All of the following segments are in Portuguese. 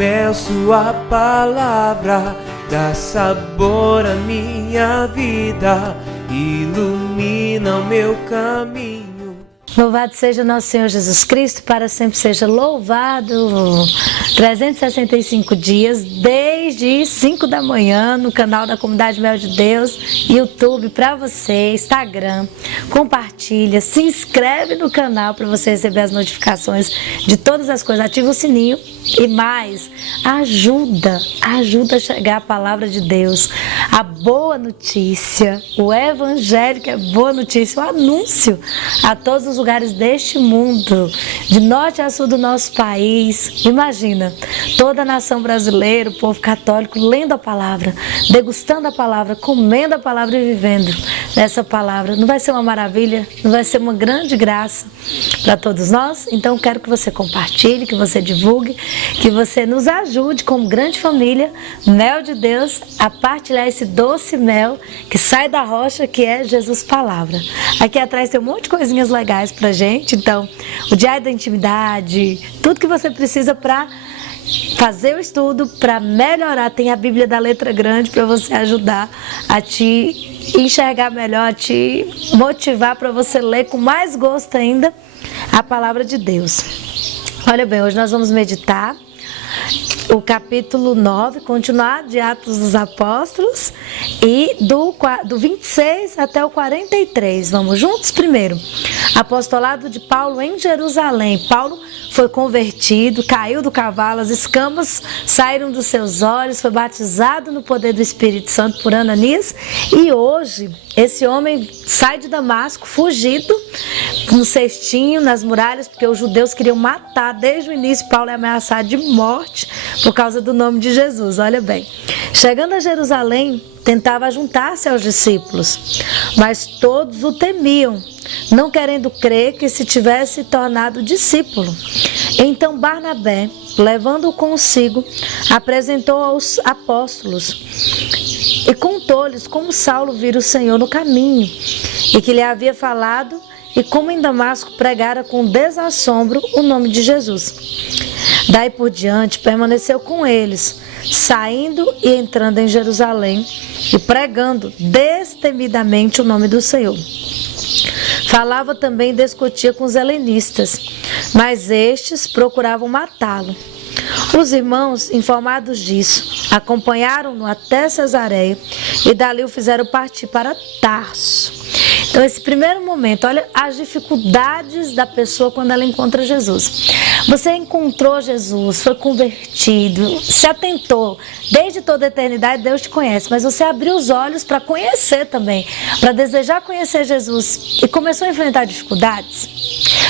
mel, sua palavra dá sabor à minha vida, ilumina o meu caminho. Louvado seja nosso Senhor Jesus Cristo, para sempre seja louvado. 365 dias, desde 5 da manhã, no canal da Comunidade Mel de Deus, YouTube para você, Instagram. Compartilha, se inscreve no canal para você receber as notificações de todas as coisas. Ativa o sininho e mais, ajuda a chegar a palavra de Deus, a boa notícia, o evangelho que é boa notícia, o anúncio a todos os lugares deste mundo, de norte a sul do nosso país. Imagina, toda a nação brasileira, o povo católico, lendo a palavra, degustando a palavra, comendo a palavra e vivendo essa palavra. Não vai ser uma maravilha? Não vai ser uma grande graça para todos nós? Então quero que você compartilhe, que você divulgue, que você nos ajude como grande família Mel de Deus a partilhar esse doce mel que sai da rocha, que é Jesus Palavra. Aqui atrás tem um monte de coisinhas legais pra gente, então o diário da intimidade, tudo que você precisa para fazer o estudo, para melhorar. Tem a Bíblia da letra grande para você ajudar a te enxergar melhor, a te motivar para você ler com mais gosto ainda a palavra de Deus. Olha bem, hoje nós vamos meditar o capítulo 9, continuar de Atos dos Apóstolos, e do 26 até o 43. Vamos juntos? Primeiro, apostolado de Paulo em Jerusalém. Paulo foi convertido, caiu do cavalo, as escamas saíram dos seus olhos, foi batizado no poder do Espírito Santo por Ananias, e hoje esse homem sai de Damasco fugido no cestinho, nas muralhas, porque os judeus queriam matar. Desde o início Paulo é ameaçado de morte por causa do nome de Jesus. Olha bem, chegando a Jerusalém, tentava juntar-se aos discípulos, mas todos o temiam, não querendo crer que se tivesse tornado discípulo. Então Barnabé, levando-o consigo, apresentou aos apóstolos e contou-lhes como Saulo vira o Senhor no caminho e que lhe havia falado, e como em Damasco pregara com desassombro o nome de Jesus. Daí por diante permaneceu com eles, saindo e entrando em Jerusalém e pregando destemidamente o nome do Senhor. Falava também e discutia com os helenistas, mas estes procuravam matá-lo. Os irmãos, informados disso, acompanharam-no até Cesareia e dali o fizeram partir para Tarso. Então, esse primeiro momento, olha as dificuldades da pessoa quando ela encontra Jesus. Você encontrou Jesus, foi convertido, se atentou. Desde toda a eternidade Deus te conhece, mas você abriu os olhos para conhecer também, para desejar conhecer Jesus, e começou a enfrentar dificuldades.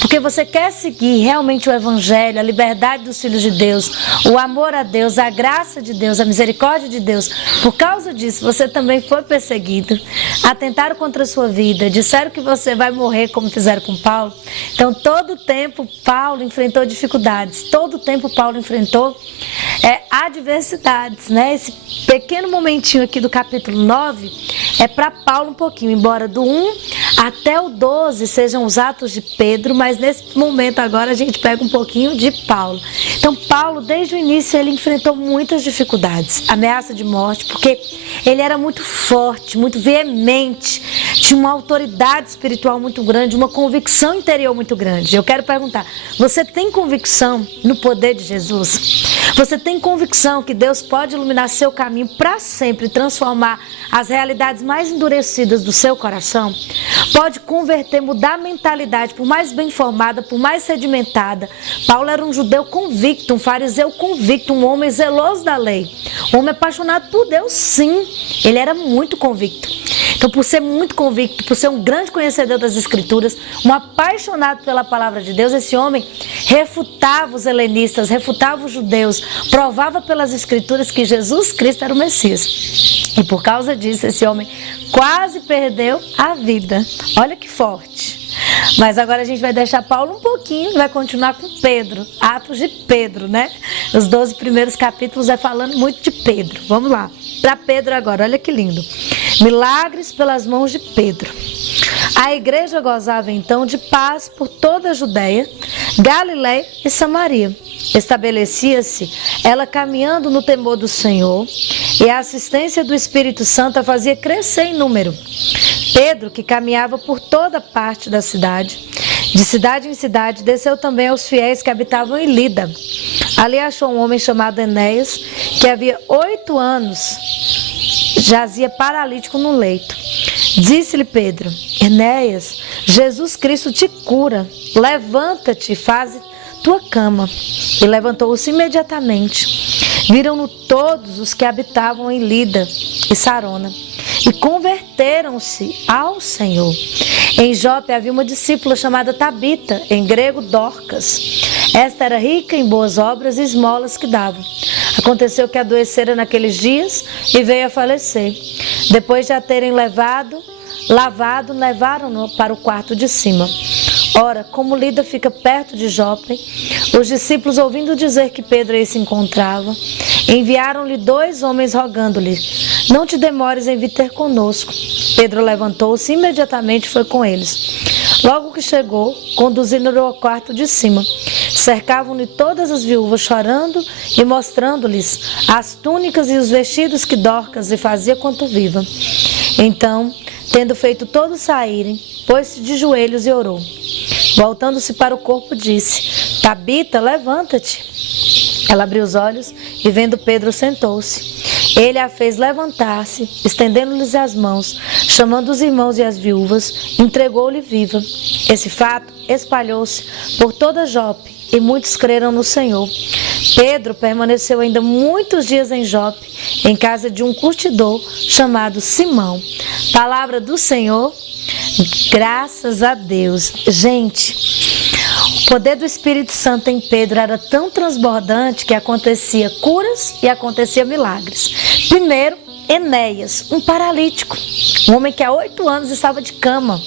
Porque você quer seguir realmente o Evangelho, a liberdade dos filhos de Deus, o amor a Deus, a graça de Deus, a misericórdia de Deus. Por causa disso, você também foi perseguido, atentaram contra a sua vida, disseram que você vai morrer como fizeram com Paulo. Então, todo o tempo Paulo enfrentou dificuldades, todo o tempo Paulo enfrentou adversidades, né? Esse pequeno momentinho aqui do capítulo 9 é para Paulo um pouquinho, embora do 1 até o 12 sejam os Atos de Pedro, mas nesse momento agora a gente pega um pouquinho de Paulo. Então Paulo, desde o início, ele enfrentou muitas dificuldades, ameaça de morte, porque ele era muito forte, muito veemente, tinha uma autoridade espiritual muito grande, uma convicção interior muito grande. Eu quero perguntar, você tem convicção no poder de Jesus? Você tem convicção que Deus pode iluminar seu caminho para sempre, transformar as realidades mais endurecidas do seu coração? Pode converter, mudar a mentalidade, por mais bem formada, por mais sedimentada. Paulo era um judeu convicto, um fariseu convicto, um homem zeloso da lei. Um homem apaixonado por Deus, sim. Ele era muito convicto. Então, por ser muito convicto, por ser um grande conhecedor das Escrituras, um apaixonado pela palavra de Deus, esse homem refutava os helenistas, refutava os judeus, provava pelas Escrituras que Jesus Cristo era o Messias. E por causa disso, esse homem quase perdeu a vida. Olha que forte. Mas agora a gente vai deixar Paulo um pouquinho e vai continuar com Pedro, Atos de Pedro, né? Os 12 primeiros capítulos é falando muito de Pedro. Vamos lá. Para Pedro agora, olha que lindo. Milagres pelas mãos de Pedro. A igreja gozava então de paz por toda a Judéia, Galiléia e Samaria. estabelecia-se ela caminhando no temor do Senhor, e a assistência do Espírito Santo a fazia crescer em número. Pedro, que caminhava por toda parte da cidade, de cidade em cidade, desceu também aos fiéis que habitavam em Lida. Ali achou um homem chamado Enéas, que havia 8 anos jazia paralítico no leito. Disse-lhe Pedro: Enéas, Jesus Cristo te cura, levanta-te e faze tua cama. E levantou-se imediatamente. Viram-no todos os que habitavam em Lida e Sarona, e converteram-se ao Senhor. Em Jope havia uma discípula chamada Tabita, em grego Dorcas. Esta era rica em boas obras e esmolas que dava. Aconteceu que adoecera naqueles dias e veio a falecer. Depois de a terem lavado, levaram-no para o quarto de cima. Ora, como Lida fica perto de Jope, os discípulos, ouvindo dizer que Pedro aí se encontrava, enviaram-lhe 2 homens rogando-lhe: não te demores em vir ter conosco. Pedro levantou-se imediatamente e foi com eles. Logo que chegou, conduzindo-o ao quarto de cima, cercavam-lhe todas as viúvas chorando e mostrando-lhes as túnicas e os vestidos que Dorcas lhe fazia quanto viva. Então, tendo feito todos saírem, pôs-se de joelhos e orou. Voltando-se para o corpo, disse: Tabita, levanta-te. Ela abriu os olhos e, vendo Pedro, sentou-se. Ele a fez levantar-se, estendendo-lhes as mãos, chamando os irmãos e as viúvas, entregou-lhe viva. Esse fato espalhou-se por toda Jope e muitos creram no Senhor. Pedro permaneceu ainda muitos dias em Jope, em casa de um curtidor chamado Simão. Palavra do Senhor. Graças a Deus. Gente, o poder do Espírito Santo em Pedro era tão transbordante que acontecia curas e acontecia milagres. Primeiro, Enéas, um paralítico, um homem que há 8 anos estava de cama,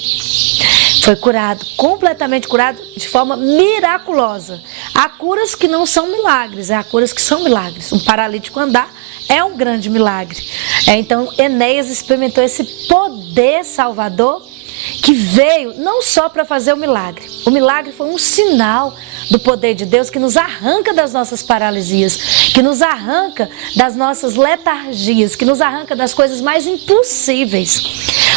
foi curado, completamente curado de forma miraculosa. Há curas que não são milagres, há curas que são milagres. Um paralítico andar é um grande milagre. Então, Enéas experimentou esse poder salvador que veio não só para fazer o milagre foi um sinal do poder de Deus que nos arranca das nossas paralisias, que nos arranca das nossas letargias, que nos arranca das coisas mais impossíveis.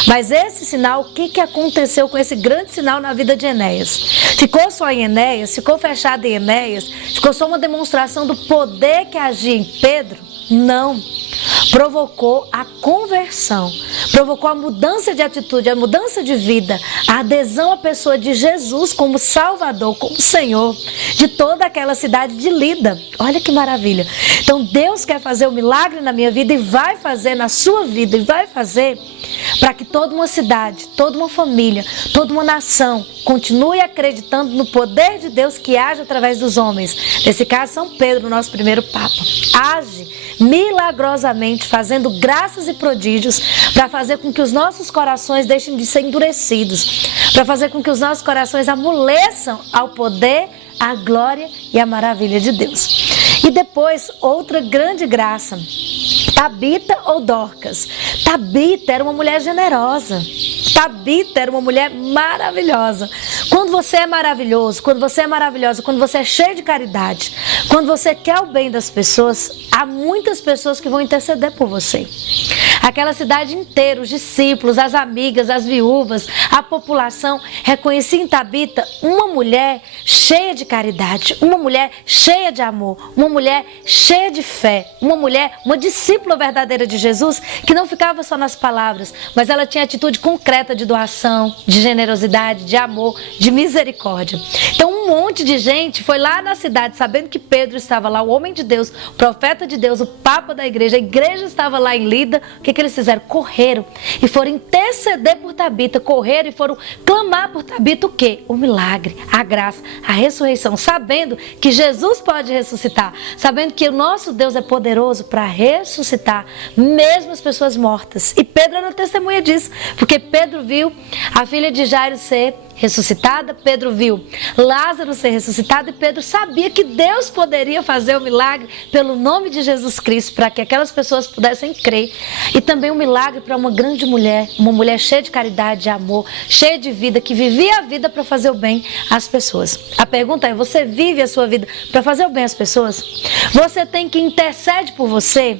Mas esse sinal, o que aconteceu com esse grande sinal na vida de Enéas? Ficou só em Enéas? Ficou fechado em Enéas? Ficou só uma demonstração do poder que agia em Pedro? Não. Provocou a conversão, provocou a mudança de atitude, a mudança de vida, a adesão à pessoa de Jesus como Salvador, como Senhor de toda aquela cidade de Lida. Olha que maravilha. Então Deus quer fazer um milagre na minha vida e vai fazer na sua vida e vai fazer para que toda uma cidade, toda uma família, toda uma nação continue acreditando no poder de Deus que age através dos homens. Nesse caso, São Pedro, nosso primeiro Papa, age milagrosamente, fazendo graças e prodígios para fazer com que os nossos corações deixem de ser endurecidos, para fazer com que os nossos corações amoleçam ao poder, à glória e à maravilha de Deus. E depois, outra grande graça, Tabita ou Dorcas. Tabita era uma mulher generosa. Tabita era uma mulher maravilhosa. Quando você é maravilhoso, quando você é maravilhosa, quando você é cheio de caridade, quando você quer o bem das pessoas, há muitas pessoas que vão interceder por você. Aquela cidade inteira, os discípulos, as amigas, as viúvas, a população reconhecia em Tabita uma mulher cheia de caridade, uma mulher cheia de amor, uma mulher cheia de fé, uma discípula verdadeira de Jesus, que não ficava só nas palavras, mas ela tinha atitude concreta de doação, de generosidade, de amor, de misericórdia. Então um monte de gente foi lá na cidade, sabendo que Pedro estava lá, o homem de Deus, o profeta de Deus, o papa da igreja, a igreja estava lá em Lida. O que eles fizeram? Correram e foram interceder por Tabita, correram e foram clamar por Tabita o quê? O milagre, a graça, a ressurreição, sabendo que Jesus pode ressuscitar, sabendo que o nosso Deus é poderoso para ressuscitar mesmo as pessoas mortas. E Pedro era testemunha disso, porque Pedro viu a filha de Jairo ser ressuscitada, Pedro viu Lázaro ser ressuscitado e Pedro sabia que Deus poderia fazer o milagre pelo nome de Jesus Cristo para que aquelas pessoas pudessem crer. E também um milagre para uma grande mulher, uma mulher cheia de caridade, de amor, cheia de vida, que vivia a vida para fazer o bem às pessoas. A pergunta é, você vive a sua vida para fazer o bem às pessoas? Você tem que intercede por você?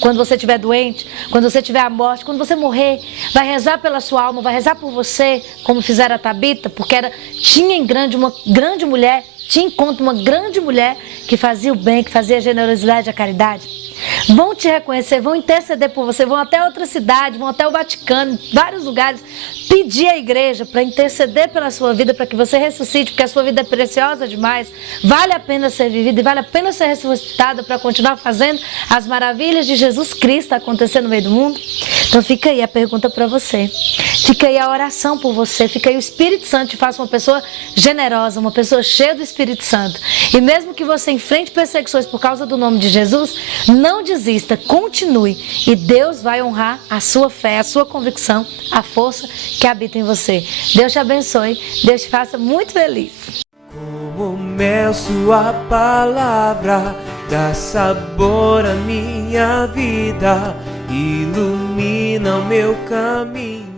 Quando você estiver doente, quando você tiver a morte, quando você morrer, vai rezar pela sua alma, vai rezar por você, como fizeram a Tabita, porque tinha uma grande mulher, tinha em conta uma grande mulher que fazia o bem, que fazia a generosidade e a caridade. Vão te reconhecer, vão interceder por você, vão até outra cidade, vão até o Vaticano, vários lugares, pedir à igreja para interceder pela sua vida, para que você ressuscite, porque a sua vida é preciosa demais, vale a pena ser vivida e vale a pena ser ressuscitada para continuar fazendo as maravilhas de Jesus Cristo acontecer no meio do mundo. Então fica aí a pergunta para você, fica aí a oração por você, fica aí o Espírito Santo te faça uma pessoa generosa, uma pessoa cheia do Espírito Santo. E mesmo que você enfrente perseguições por causa do nome de Jesus, não desista, continue e Deus vai honrar a sua fé, a sua convicção, a força que habita em você. Deus te abençoe, Deus te faça muito feliz. Como mel sua palavra dá sabor à minha vida, ilumina o meu caminho.